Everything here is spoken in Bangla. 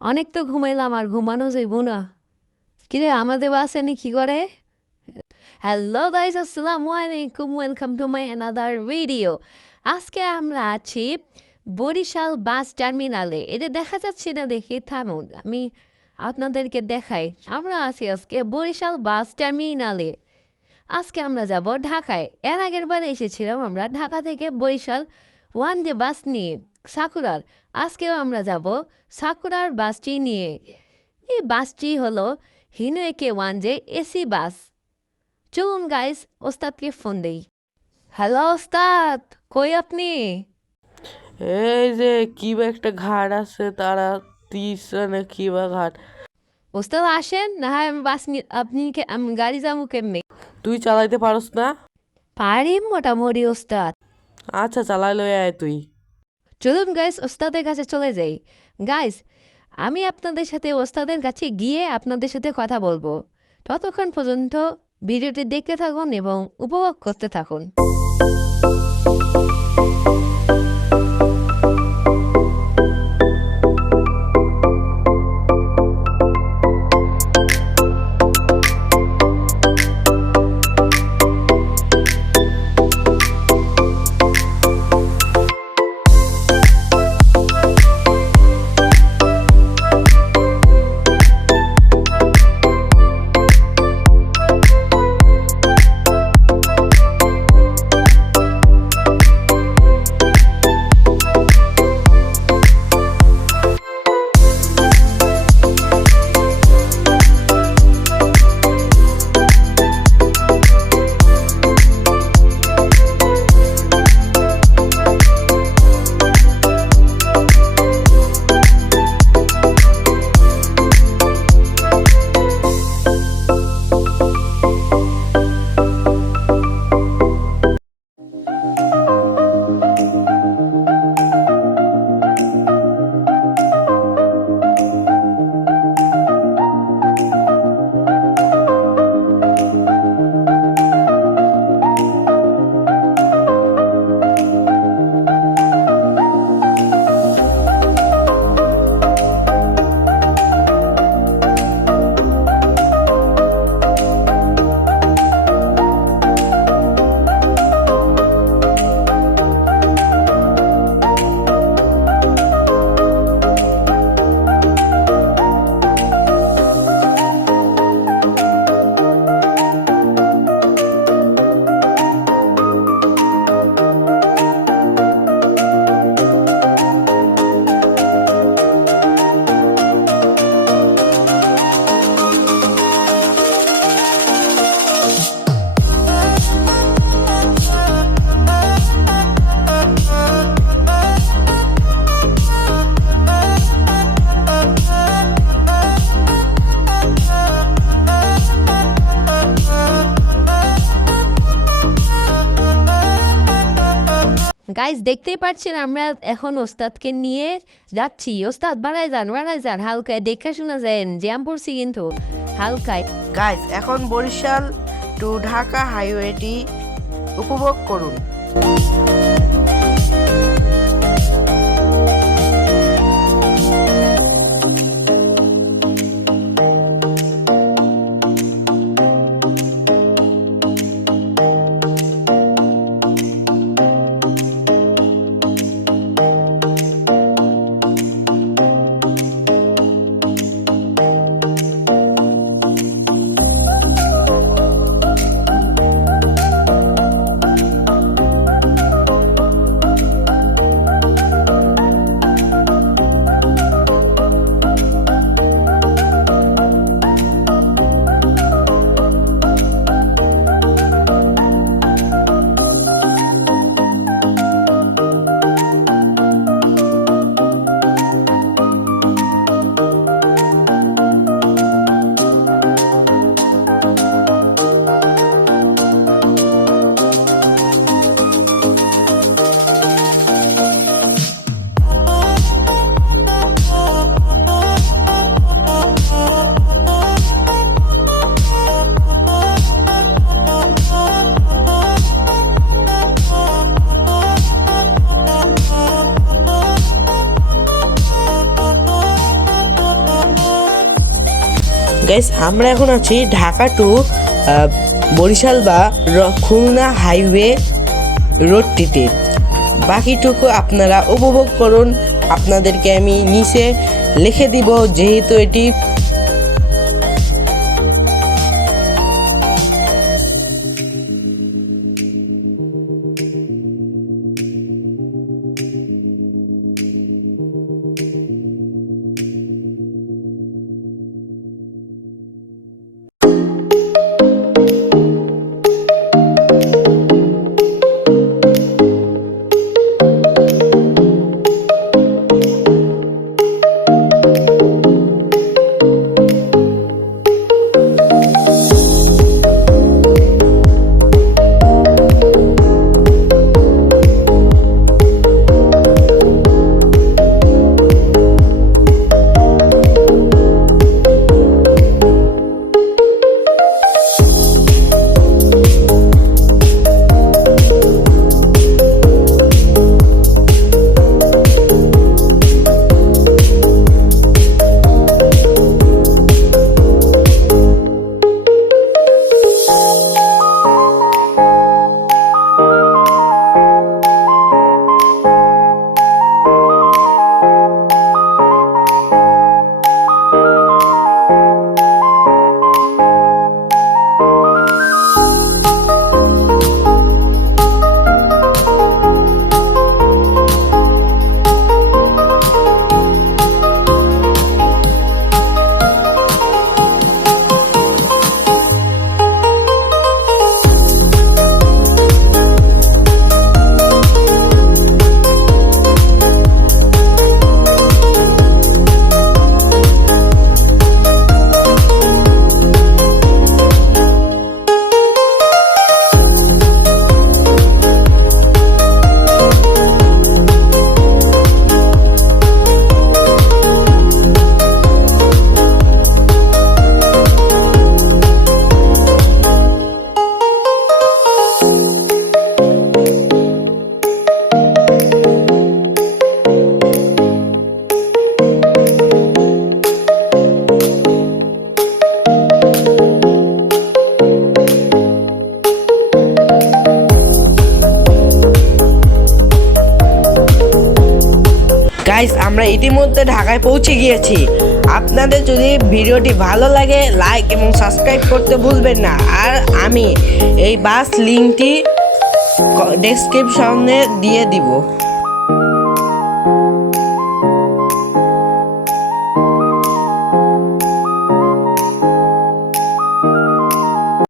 অনেক তো ঘুমাইলাম, আর ঘুমানো যাইব না। কিরে আমাদের বাসে কি করে? হ্যালো গাইস, আসসালামু আলাইকুম, welcome to my another video. আজকে আমরা আছি বরিশাল বাস টার্মিনালে। এটা দেখা যাচ্ছে না, দেখি থামুন আমি আপনাদেরকে দেখাই। আমরা আছি আজকে বরিশাল বাস টার্মিনালে। আজকে আমরা যাব ঢাকায়। এর আগের বার এসেছিলাম আমরা ঢাকা থেকে বরিশাল ওয়ান ডে বাস নিয়ে সাকুরার। আজকেও আমরা যাব সাকুরার বাসটি নিয়ে। এই বাসটি হলো হিনোয়েকে ওয়ান ডে এসি বাস। চলুন গাইস, ওস্তাদকে ফোন দেই। হ্যালো ওস্তাদ, কই আপনি? এই যে কি বা একটা ঘাট আছে, তারা তিসা না কি বা ঘাট। ওস্তাদ আসেন না হয় আমি বাস আপনি আমি গাড়ি যাবো কেমনি? তুই চালাইতে পারস না? পারি মোটামুটি ওস্তাদ। আচ্ছা, চালাই লই আয় তুই। চলুন গাইস, ওস্তাদের কাছে চলে যাই। গাইস, আমি আপনাদের সাথে ওস্তাদের কাছে গিয়ে আপনাদের সাথে কথা বলবো। ততক্ষণ পর্যন্ত ভিডিওটি দেখতে থাকুন এবং উপভোগ করতে থাকুন। গাইজ, দেখতেই পাচ্ছেন আমরা এখন ওস্তাদকে নিয়ে যাচ্ছি। ওস্তাদ বাড়ায় যান, হালকায় দেখে শোনা যায়, জ্যাম পড়ছি কিন্তু হালকায়। গাইস, এখন বরিশাল টু ঢাকা হাইওয়েটি উপভোগ করুন। গাইস আমরা এখন আছি ঢাকা টু বরিশাল বা খুলনা হাইওয়ে রোডটিতে। বাকিটুকু আপনারা উপভোগ করুন, আপনাদেরকে আমি নিচে লিখে দিব যেহেতু এটি গাইস আমরা ইতিমধ্যে ঢাকায় পৌঁছে গিয়েছি। আপনাদের যদি ভিডিওটি ভালো লাগে লাইক এবং সাবস্ক্রাইব করতে ভুলবেন না। আর আমি এই বাস লিঙ্কটি ডেসক্রিপশনে দিয়ে দিব।